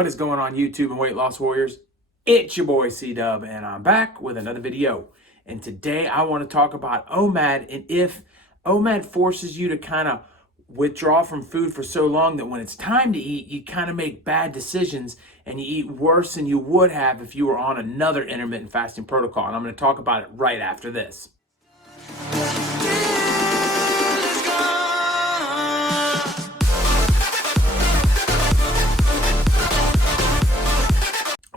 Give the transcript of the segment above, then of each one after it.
What is going on YouTube and weight loss warriors? It's your boy C-Dub and I'm back with another video. And today I want to talk about OMAD and if OMAD forces you to kind of withdraw from food for so long that when it's time to eat, you kind of make bad decisions and you eat worse than you would have if you were on another intermittent fasting protocol. And I'm going to talk about it right after this.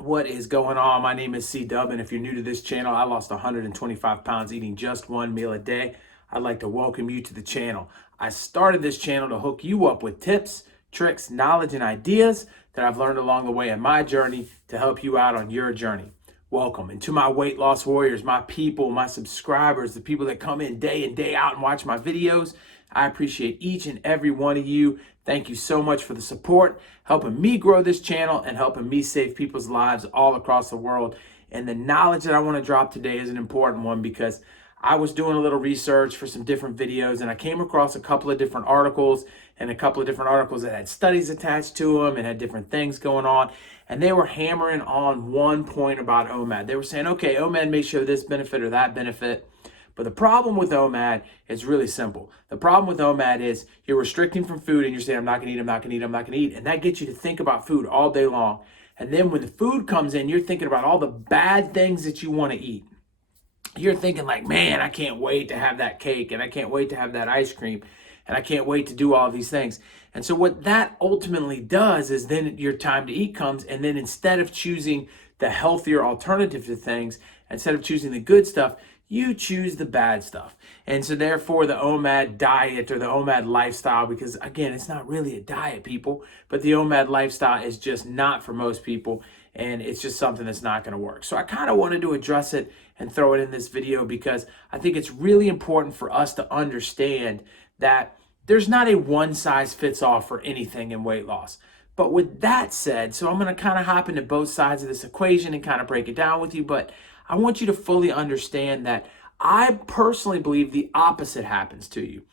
What is going on? My name is C-Dub, and if you're new to this channel, I lost 125 pounds eating just one meal a day. I'd like to welcome you to the channel. I started this channel to hook you up with tips, tricks, knowledge, and ideas that I've learned along the way in my journey to help you out on your journey. Welcome. And to my weight loss warriors, my people, my subscribers, the people that come in day out and watch my videos, I appreciate each and every one of you. Thank you so much for the support, helping me grow this channel and helping me save people's lives all across the world. And the knowledge that I want to drop today is an important one because I was doing a little research for some different videos and I came across a couple of different articles that had studies attached to them and had different things going on. And they were hammering on one point about OMAD. They were saying, okay, OMAD may show this benefit or that benefit. But the problem with OMAD is really simple. The problem with OMAD is you're restricting from food and you're saying, I'm not gonna eat, I'm not gonna eat, I'm not gonna eat. And that gets you to think about food all day long. And then when the food comes in, you're thinking about all the bad things that you wanna eat. You're thinking like, man, I can't wait to have that cake and I can't wait to have that ice cream and I can't wait to do all these things. And so what that ultimately does is then your time to eat comes, and then instead of choosing the healthier alternative to things, instead of choosing the good stuff, you choose the bad stuff. And so therefore the OMAD diet or the OMAD lifestyle, because again, it's not really a diet, people, but the OMAD lifestyle is just not for most people. And it's just something that's not going to work. So I kind of wanted to address it and throw it in this video because I think it's really important for us to understand that there's not a one size fits all for anything in weight loss. But with that said, so I'm going to kind of hop into both sides of this equation and kind of break it down with you. But I want you to fully understand that I personally believe the opposite happens to you.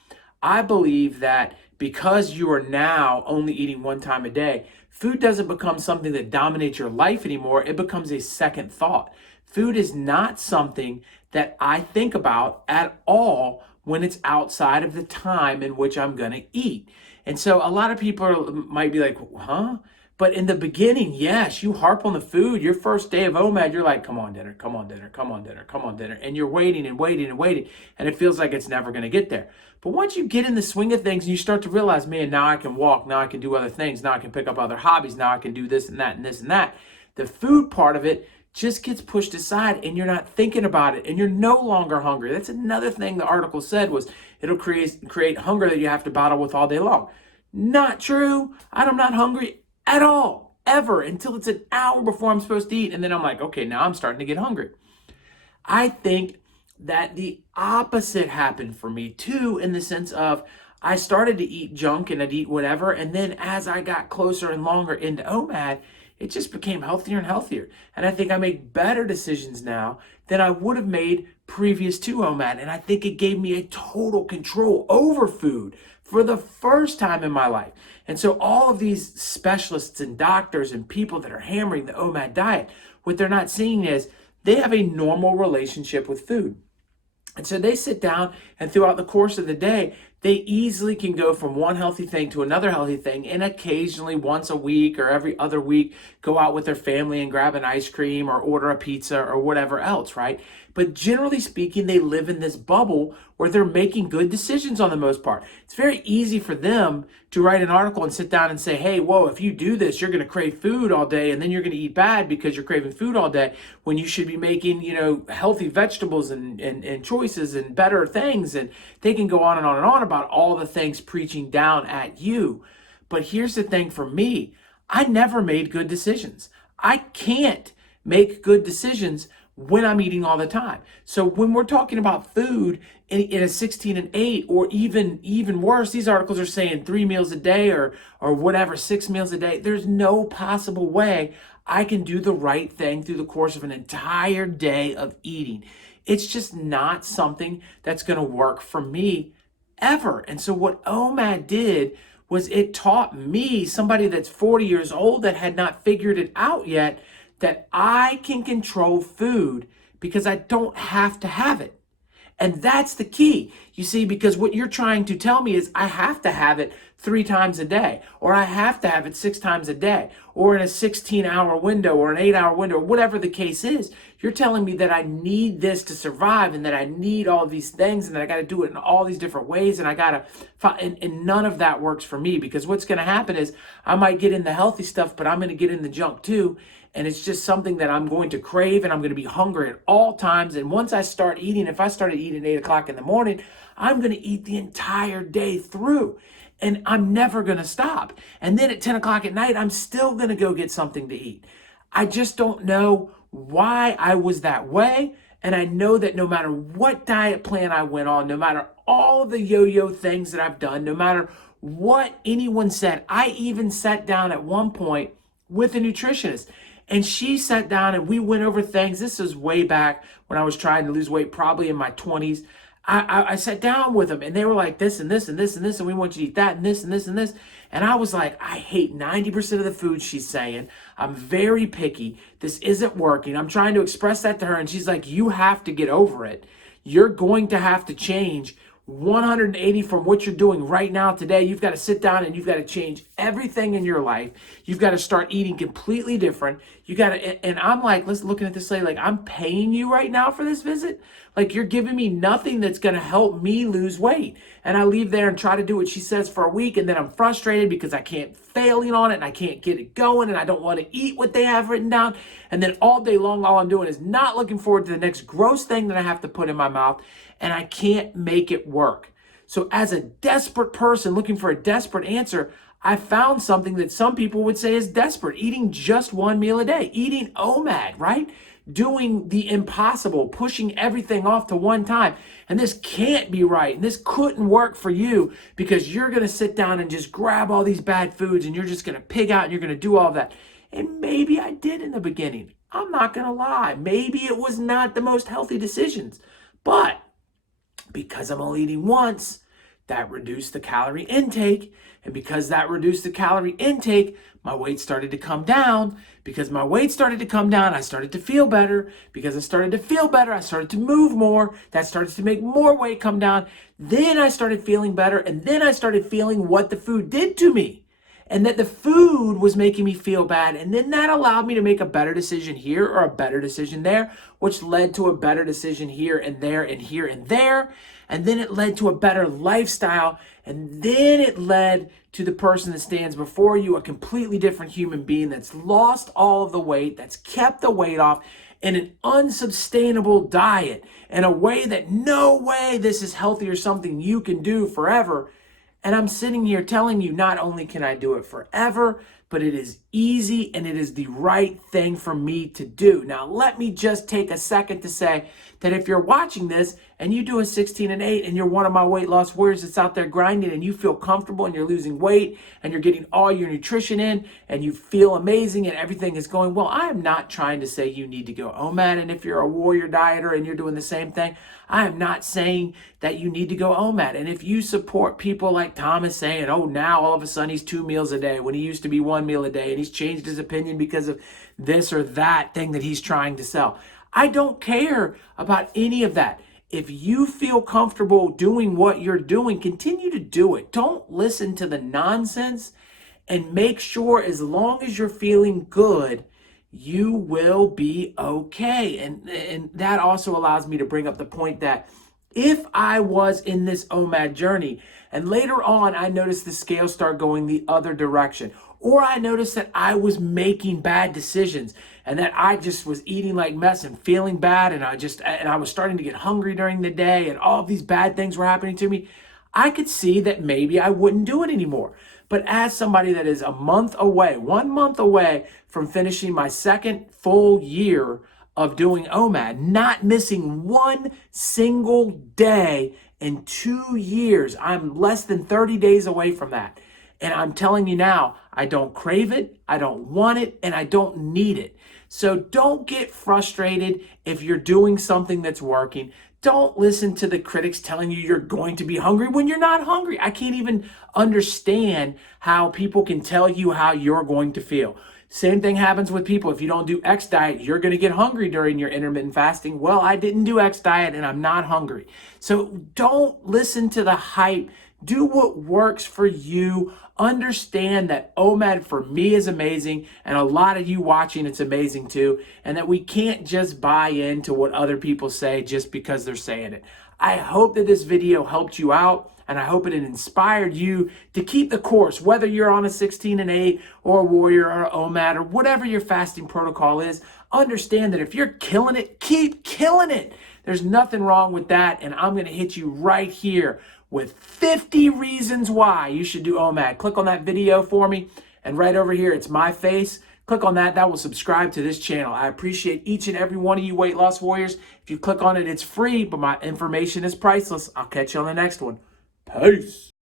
I believe that because you are now only eating one time a day, food doesn't become something that dominates your life anymore. It becomes a second thought. Food is not something that I think about at all when it's outside of the time in which I'm going to eat. And so a lot of people might be like, huh? But in the beginning, yes, you harp on the food. Your first day of OMAD, you're like, come on, dinner, come on, dinner, come on, dinner, come on, dinner. And you're waiting and waiting and waiting. And it feels like it's never going to get there. But once you get in the swing of things and you start to realize, man, now I can walk, now I can do other things, now I can pick up other hobbies, now I can do this and that and this and that. The food part of it just gets pushed aside and you're not thinking about it and you're no longer hungry. That's another thing the article said was it'll create hunger that you have to battle with all day long. Not true. I'm not hungry at all, ever, until it's an hour before I'm supposed to eat. And then I'm like, okay, now I'm starting to get hungry. I think that the opposite happened for me too, in the sense of I started to eat junk and I'd eat whatever. And then as I got closer and longer into OMAD, it just became healthier and healthier. And I think I make better decisions now than I would have made previous to OMAD. And I think it gave me a total control over food for the first time in my life. And so all of these specialists and doctors and people that are hammering the OMAD diet, what they're not seeing is they have a normal relationship with food. And so they sit down and throughout the course of the day, they easily can go from one healthy thing to another healthy thing, and occasionally once a week or every other week go out with their family and grab an ice cream or order a pizza or whatever else, right? But generally speaking, they live in this bubble where they're making good decisions on the most part. It's very easy for them to write an article and sit down and say, hey, whoa, if you do this, you're going to crave food all day and then you're going to eat bad because you're craving food all day, when you should be making, healthy vegetables and choices and better things. And they can go on and on and on about all the things preaching down at you. But here's the thing for me, I never made good decisions. I can't make good decisions when I'm eating all the time. So when we're talking about food in a 16 and 8, or even worse, these articles are saying 3 meals a day or whatever, 6 meals a day, there's no possible way I can do the right thing through the course of an entire day of eating. It's just not something that's going to work for me ever. And so what OMAD did was it taught me, somebody that's 40 years old that had not figured it out yet, that I can control food because I don't have to have it. And that's the key, you see, because what you're trying to tell me is I have to have it 3 times a day, or I have to have it 6 times a day, or in a 16-hour window or an 8-hour window, or whatever the case is. You're telling me that I need this to survive and that I need all these things and that I got to do it in all these different ways and I got to, and none of that works for me, because what's going to happen is I might get in the healthy stuff, but I'm going to get in the junk too. And it's just something that I'm going to crave, and I'm going to be hungry at all times. And once I start eating, if I started eating at 8 o'clock in the morning, I'm going to eat the entire day through. And I'm never going to stop. And then at 10 o'clock at night, I'm still going to go get something to eat. I just don't know why I was that way. And I know that no matter what diet plan I went on, no matter all of the yo-yo things that I've done, no matter what anyone said, I even sat down at one point with a nutritionist. And she sat down and we went over things. This was way back when I was trying to lose weight, probably in my 20s. I sat down with them and they were like this and this and this and this, and we want you to eat that and this and this and this. And I was like, I hate 90% of the food she's saying. I'm very picky. This isn't working. I'm trying to express that to her. And she's like, you have to get over it. You're going to have to change 180 from what you're doing right now today. You've got to sit down and you've got to change everything in your life. You've got to start eating completely different. You got to, and I'm like, let's looking at this lady, like, I'm paying you right now for this visit. Like, you're giving me nothing that's going to help me lose weight. And I leave there and try to do what she says for a week. And then I'm frustrated because I can't failing on it and I can't get it going. And I don't want to eat what they have written down. And then all day long, all I'm doing is not looking forward to the next gross thing that I have to put in my mouth. And I can't make it work. So as a desperate person looking for a desperate answer, I found something that some people would say is desperate: eating just one meal a day, eating OMAD, right? Doing the impossible, pushing everything off to one time. And this can't be right. And this couldn't work for you because you're going to sit down and just grab all these bad foods and you're just going to pig out and you're going to do all that. And maybe I did in the beginning. I'm not going to lie. Maybe it was not the most healthy decisions, but because I'm only eating once, that reduced the calorie intake. And because that reduced the calorie intake, my weight started to come down. Because my weight started to come down, I started to feel better. Because I started to feel better, I started to move more. That started to make more weight come down. Then I started feeling better. And then I started feeling what the food did to me. And that the food was making me feel bad. And then that allowed me to make a better decision here or a better decision there, which led to a better decision here and there and here and there. And then it led to a better lifestyle. And then it led to the person that stands before you, a completely different human being that's lost all of the weight, that's kept the weight off in an unsustainable diet in a way that no way this is healthy or something you can do forever. And I'm sitting here telling you, not only can I do it forever, but it is easy and it is the right thing for me to do. Now, let me just take a second to say that if you're watching this and you do a 16 and 8 and you're one of my weight loss warriors that's out there grinding and you feel comfortable and you're losing weight and you're getting all your nutrition in and you feel amazing and everything is going well, I am not trying to say you need to go OMAD. And if you're a warrior dieter and you're doing the same thing, I am not saying that you need to go OMAD. And if you support people like Thomas saying, oh, now all of a sudden he's 2 meals a day when he used to be 1 meal a day and he's changed his opinion because of this or that thing that he's trying to sell, I don't care about any of that. If you feel comfortable doing what you're doing, continue to do it. Don't listen to the nonsense, and make sure as long as you're feeling good, you will be okay. And that also allows me to bring up the point that if I was in this OMAD journey and later on I noticed the scale start going the other direction, or I noticed that I was making bad decisions and that I just was eating like mess and feeling bad, and I was starting to get hungry during the day and all of these bad things were happening to me, I could see that maybe I wouldn't do it anymore. But as somebody that is 1 month away from finishing my second full year of doing OMAD, not missing one single day in 2 years, I'm less than 30 days away from that. And I'm telling you now, I don't crave it, I don't want it, and I don't need it. So don't get frustrated if you're doing something that's working. Don't listen to the critics telling you you're going to be hungry when you're not hungry. I can't even understand how people can tell you how you're going to feel. Same thing happens with people. If you don't do X diet, you're going to get hungry during your intermittent fasting. Well, I didn't do X diet and I'm not hungry. So don't listen to the hype. Do what works for you. Understand that OMAD for me is amazing, and a lot of you watching, it's amazing too, and that we can't just buy into what other people say just because they're saying it. I hope that this video helped you out, and I hope it inspired you to keep the course, whether you're on a 16 and 8 or a warrior or OMAD or whatever your fasting protocol is. Understand that if you're killing it, keep killing it. There's nothing wrong with that, and I'm going to hit you right here with 50 reasons why you should do OMAD. Click on that video for me, and right over here, it's my face. Click on that. That will subscribe to this channel. I appreciate each and every one of you weight loss warriors. If you click on it, it's free, but my information is priceless. I'll catch you on the next one. Peace.